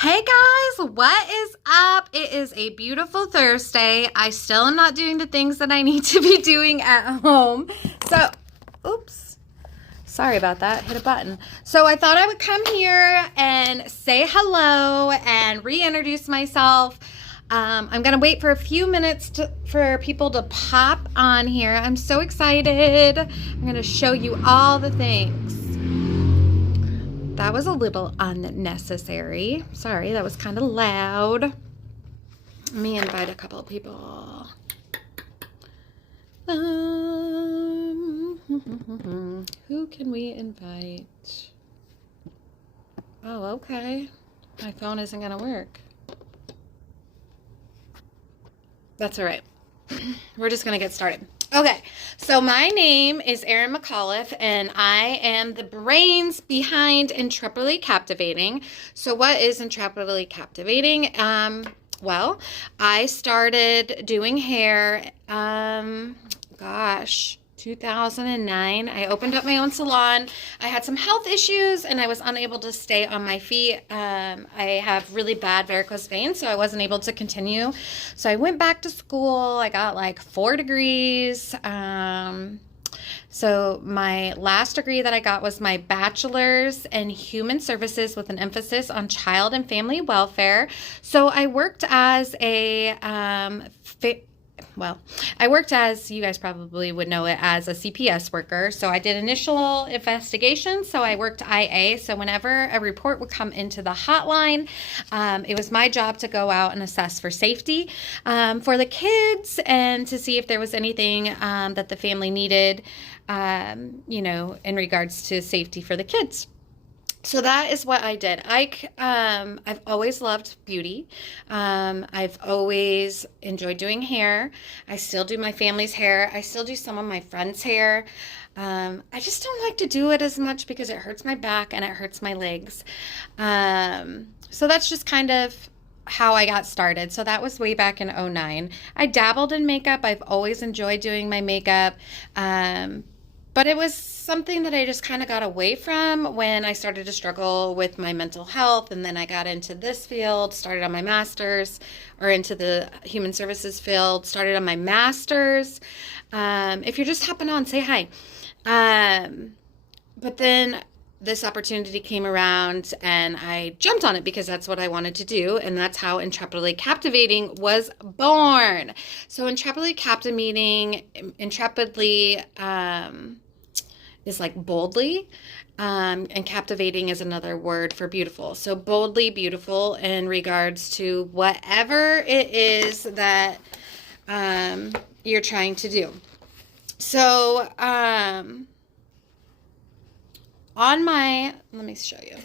Hey guys, what is up? It is a beautiful Thursday. I still am not doing the things that I need to be doing at home. So, oops, sorry about that. Hit a button. So I thought I would come here and say hello and reintroduce myself. I'm going to wait for a few minutes for people to pop on here. I'm so excited. I'm going to show you all the things. That was a little unnecessary. Sorry, that was kind of loud. Let me invite a couple of people. Who can we invite? Oh, okay. My phone isn't going to work. That's all right. We're just going to get started. Okay, so my name is Erin McAuliffe, and I am the brains behind Intrepidly Captivating. So what is Intrepidly Captivating? Well, I started doing hair, 2009. I opened up my own salon. I had some health issues and I was unable to stay on my feet. I have really bad varicose veins, so I wasn't able to continue. So I went back to school. I got like 4 degrees. So my last degree that I got was my bachelor's in human services with an emphasis on child and family welfare. So I worked as you guys probably would know it as a CPS worker. So I did initial investigation. So I worked IA. So whenever a report would come into the hotline, it was my job to go out and assess for safety for the kids and to see if there was anything that the family needed, in regards to safety for the kids. So that is what I did. I've always loved beauty. I've always enjoyed doing hair. I still do my family's hair. I still do some of my friends' hair. I just don't like to do it as much because it hurts my back and it hurts my legs. So that's just kind of how I got started. So that was way back in 2009. I dabbled in makeup. I've always enjoyed doing my makeup. But it was something that I just kind of got away from when I started to struggle with my mental health. And then I got into this field, started on my master's, or into the human services field, started on my master's. If you're just hopping on, say hi. But then this opportunity came around and I jumped on it because that's what I wanted to do. And that's how Intrepidly Captivating was born. So Intrepidly is like boldly, and captivating is another word for beautiful. So boldly beautiful in regards to whatever it is that you're trying to do. So let me show you.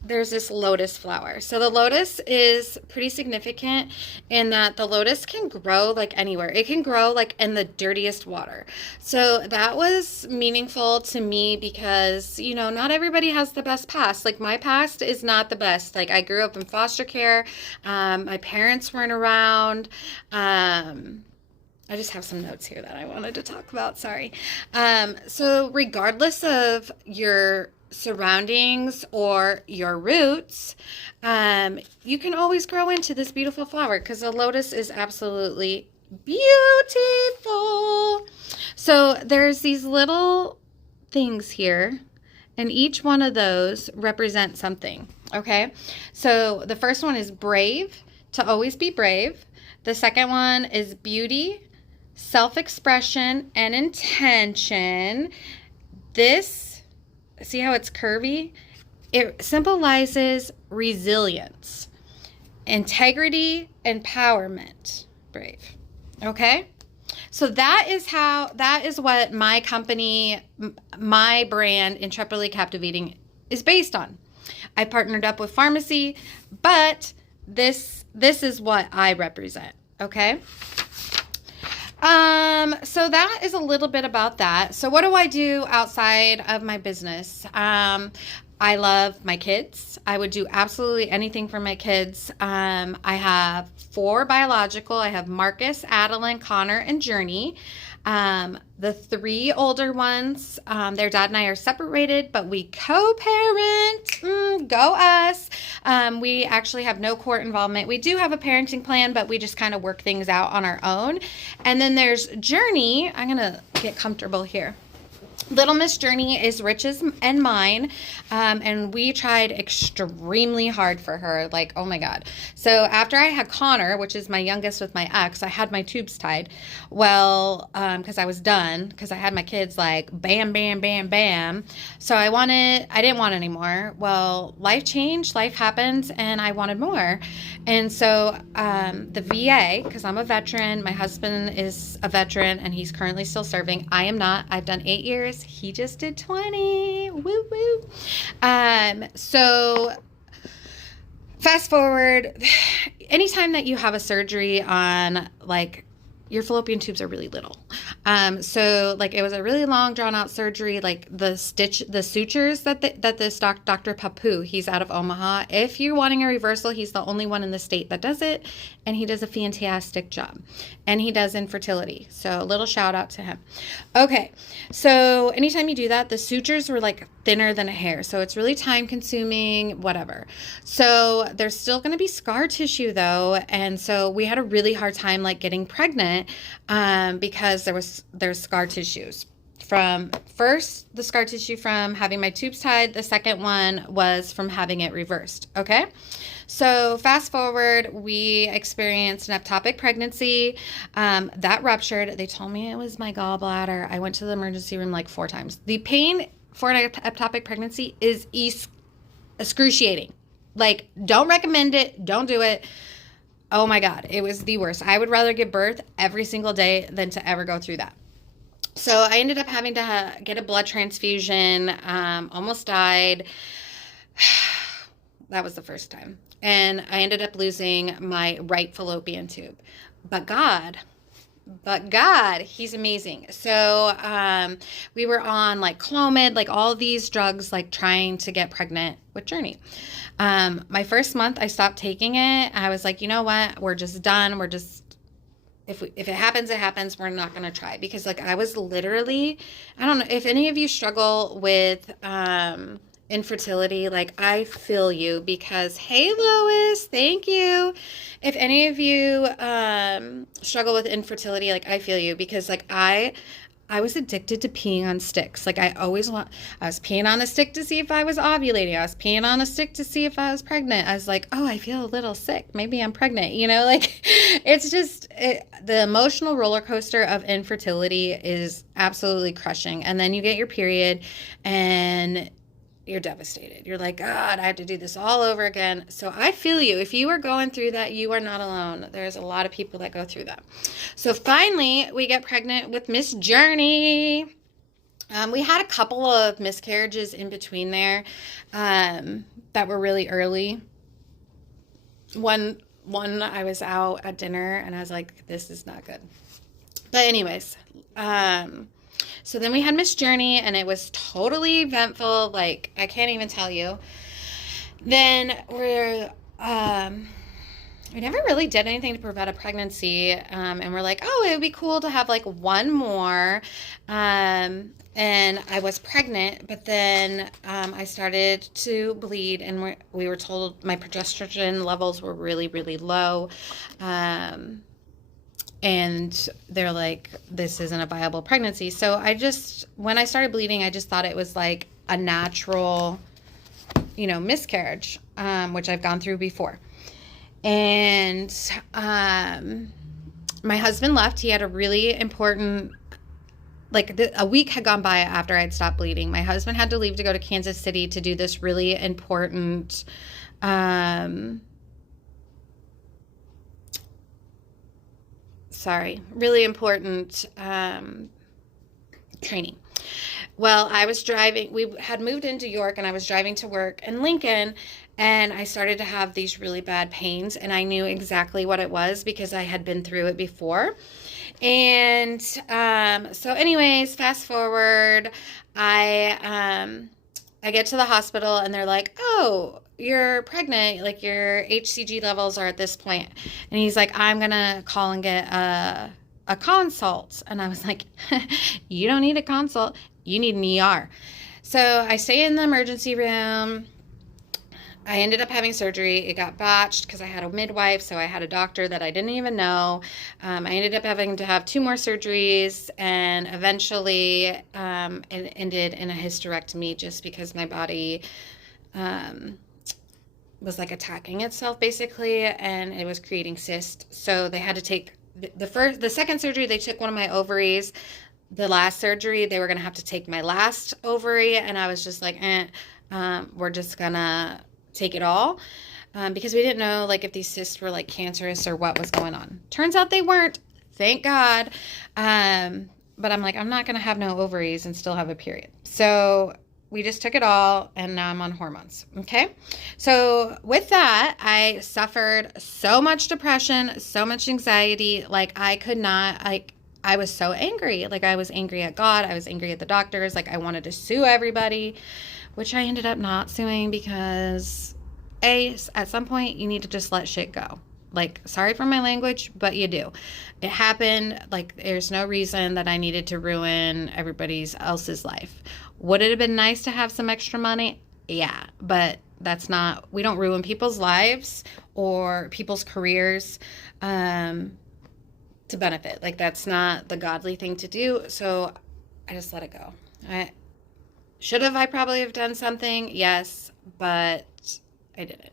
There's this lotus flower. So the lotus is pretty significant in that the lotus can grow like anywhere. It can grow like in the dirtiest water. So that was meaningful to me because, not everybody has the best past. Like my past is not the best. Like I grew up in foster care. My parents weren't around. I just have some notes here that I wanted to talk about. Sorry. So regardless of your surroundings or your roots, you can always grow into this beautiful flower because the lotus is absolutely beautiful. So there's these little things here, and each one of those represents something. Okay. So the first one is brave, to always be brave. The second one is beauty, self-expression, and intention. See how it's curvy? It symbolizes resilience, integrity, empowerment. Brave. Okay? So that is what my company, my brand, Intrepidly Captivating, is based on. I partnered up with pharmacy, but this is what I represent. Okay? So that is a little bit about that. So what do I do outside of my business? I love my kids. I would do absolutely anything for my kids. I have 4 biological. I have Marcus, Adeline, Connor, and Journey. The 3 older ones, their dad and I are separated, but we co-parent. Go us. We actually have no court involvement. We do have a parenting plan, but we just kind of work things out on our own. And then there's Journey. I'm going to get comfortable here. Little Miss Journey is Rich's and mine, and we tried extremely hard for her, like, oh my God. So after I had Connor, which is my youngest with my ex, I had my tubes tied. Well, because I was done, because I had my kids like bam, bam, bam, bam. So I didn't want any more. Well, life changed, life happened, and I wanted more. And so the VA, because I'm a veteran, my husband is a veteran, and he's currently still serving. I am not. I've done 8 years. He just did 20. Woo woo. So fast forward, anytime that you have a surgery on, like, your fallopian tubes are really little. So like it was a really long drawn out surgery, like the sutures that this Dr. Papu, he's out of Omaha. If you're wanting a reversal, he's the only one in the state that does it. And he does a fantastic job, and he does infertility. So a little shout out to him. Okay. So anytime you do that, the sutures were like thinner than a hair. So it's really time consuming, whatever. So there's still going to be scar tissue though. And so we had a really hard time like getting pregnant, because there's scar tissues from the scar tissue from having my tubes tied. The second one was from having it reversed. Okay. So fast forward, we experienced an ectopic pregnancy that ruptured. They told me it was my gallbladder. I went to the emergency room like 4 times. The pain for an ectopic pregnancy is excruciating. Like, don't recommend it. Don't do it. Oh my God, it was the worst. I would rather give birth every single day than to ever go through that. So I ended up having to get a blood transfusion, almost died. That was the first time. And I ended up losing my right fallopian tube. But God, he's amazing. So we were on like Clomid, like all these drugs, like trying to get pregnant with Journey. My first month, I stopped taking it. I was like, you know what? We're just done. If it happens, it happens. We're not going to try. Because like I was literally, I don't know if any of you struggle with infertility, like I feel you, because hey Lois, thank you. If any of you struggle with infertility, like I feel you, because like I was addicted to peeing on sticks. Like I was peeing on a stick to see if I was ovulating. I was peeing on a stick to see if I was pregnant. I was like, oh, I feel a little sick. Maybe I'm pregnant. You know, like it's just the emotional roller coaster of infertility is absolutely crushing. And then you get your period and you're devastated. You're like, God, I have to do this all over again. So I feel you. If you are going through that, you are not alone. There's a lot of people that go through that. So finally, we get pregnant with Miss Journey. We had a couple of miscarriages in between there that were really early. One, I was out at dinner and I was like, this is not good. But anyways, so then we had Miss Journey, and it was totally eventful. Like, I can't even tell you. Then we never really did anything to prevent a pregnancy. And we're like, oh, it would be cool to have like one more. And I was pregnant, but then I started to bleed, and we were told my progesterone levels were really, really low. And they're like, this isn't a viable pregnancy. So when I started bleeding, I just thought it was like a natural, miscarriage, which I've gone through before. And my husband left. He had a really important, a week had gone by after I'd stopped bleeding. My husband had to leave to go to Kansas City to do this really important, really important training. Well, I was driving, we had moved into York, and I was driving to work in Lincoln, and I started to have these really bad pains, and I knew exactly what it was because I had been through it before. And so anyways, fast forward, I get to the hospital, and they're like, oh, you're pregnant, like your HCG levels are at this point. And he's like, I'm gonna call and get a consult. And I was like, you don't need a consult, you need an ER. So I stay in the emergency room. I ended up having surgery. It got botched because I had a midwife, so I had a doctor that I didn't even know. I ended up having to have 2 more surgeries, and eventually it ended in a hysterectomy just because my body was like attacking itself basically, and it was creating cysts. So they had to take the second surgery. They took one of my ovaries. The last surgery, they were gonna have to take my last ovary, and I was just like, we're just gonna take it all, because we didn't know like if these cysts were like cancerous or what was going on. Turns out they weren't, thank God. But I'm like, I'm not gonna have no ovaries and still have a period. So we just took it all, and now I'm on hormones. Okay. So with that, I suffered so much depression, so much anxiety. Like I could not, like, I was so angry. Like I was angry at God. I was angry at the doctors. Like I wanted to sue everybody, which I ended up not suing because at some point you need to just let shit go. Like, sorry for my language, but you do. It happened. Like, there's no reason that I needed to ruin everybody else's life. Would it have been nice to have some extra money? Yeah, but that's not, we don't ruin people's lives or people's careers to benefit. Like, that's not the godly thing to do. So I just let it go. I probably have done something? Yes, but I didn't.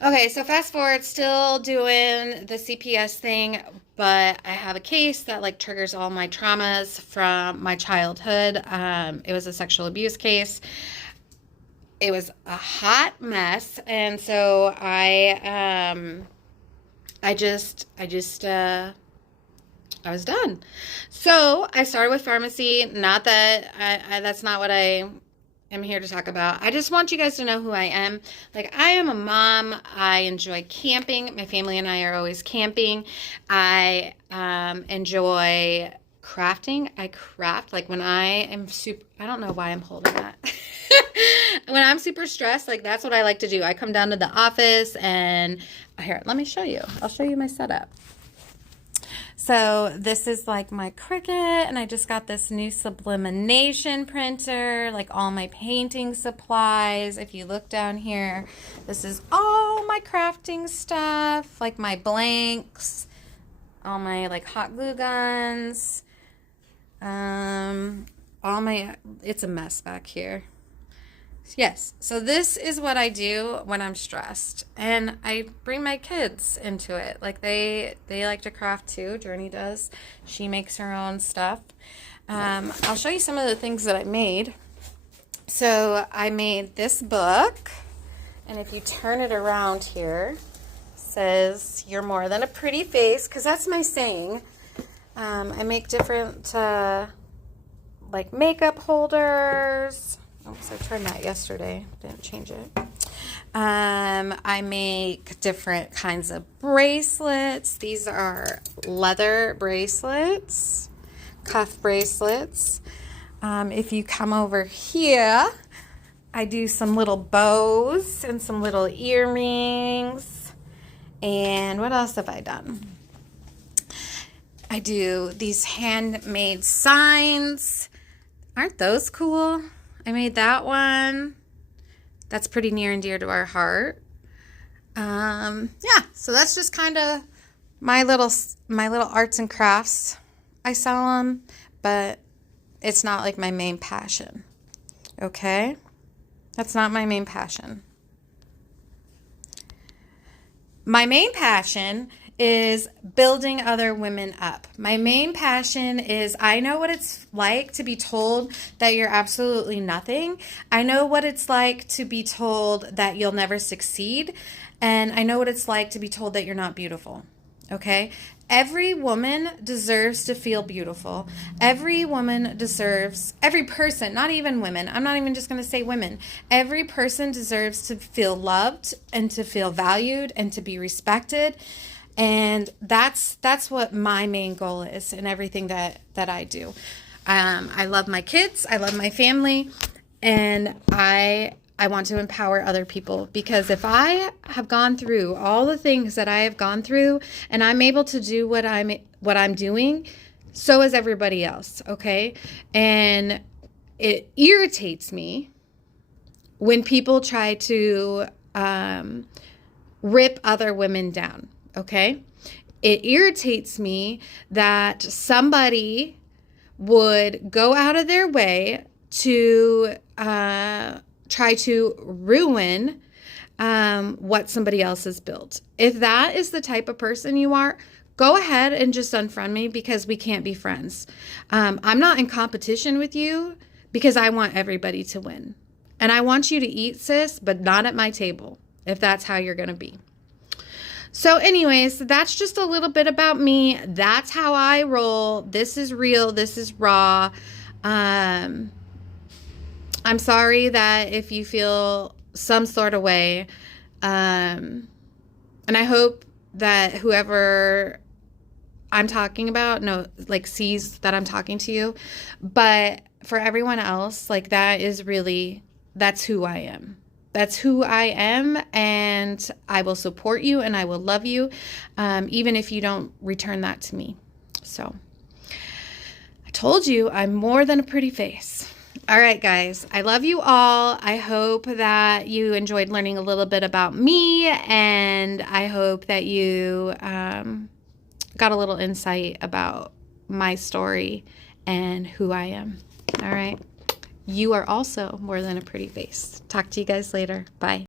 Okay, so fast forward, still doing the CPS thing, but I have a case that like triggers all my traumas from my childhood. It was a sexual abuse case. It was a hot mess, and so I was done. So I started with pharmacy. Not that that's not what I am here to talk about. I just want you guys to know who I am. Like, I am a mom. I enjoy camping. My family and I are always camping. I enjoy crafting. I craft. Like, when I am I don't know why I'm holding that. When I'm super stressed, like, that's what I like to do. I come down to the office and here, let me show you. I'll show you my setup. So this is like my Cricut, and I just got this new sublimination printer, like all my painting supplies. If you look down here, this is all my crafting stuff, like my blanks, all my like hot glue guns, it's a mess back here. Yes, so this is what I do when I'm stressed, and I bring my kids into it. Like they like to craft too. Journey does. She makes her own stuff. I'll show you some of the things that I made. So I made this book, and if you turn it around here, it says "You're more than a pretty face," because that's my saying. I make different like makeup holders. Oops, I tried that yesterday. Didn't change it. I make different kinds of bracelets. These are leather bracelets, cuff bracelets. If you come over here, I do some little bows and some little earrings. And what else have I done? I do these handmade signs. Aren't those cool? I made that one. That's pretty near and dear to our heart. Yeah, so that's just kind of my little arts and crafts. I sell them, but it's not like my main passion. Okay? That's not my main passion. My main passion is building other women up. My main passion is I know what it's like to be told that you're absolutely nothing. I know what it's like to be told that you'll never succeed. And I know what it's like to be told that you're not beautiful. Okay? Every woman deserves to feel beautiful. Every person, not even women. I'm not even just going to say women. Every person deserves to feel loved and to feel valued and to be respected. And that's what my main goal is in everything that I do. I love my kids. I love my family. And I want to empower other people, because if I have gone through all the things that I have gone through and I'm able to do what I'm doing, so is everybody else, okay? And it irritates me when people try to rip other women down, okay? It irritates me that somebody would go out of their way to try to ruin what somebody else has built. If that is the type of person you are, go ahead and just unfriend me, because we can't be friends. I'm not in competition with you, because I want everybody to win. And I want you to eat, sis, but not at my table, if that's how you're going to be. So anyways, that's just a little bit about me. That's how I roll. This is real. This is raw. I'm sorry that if you feel some sort of way. And I hope that whoever I'm talking about sees that I'm talking to you. But for everyone else, like, that's who I am. That's who I am, and I will support you and I will love you, even if you don't return that to me. So I told you I'm more than a pretty face. All right, guys, I love you all. I hope that you enjoyed learning a little bit about me, and I hope that you got a little insight about my story and who I am. All right. You are also more than a pretty face. Talk to you guys later. Bye.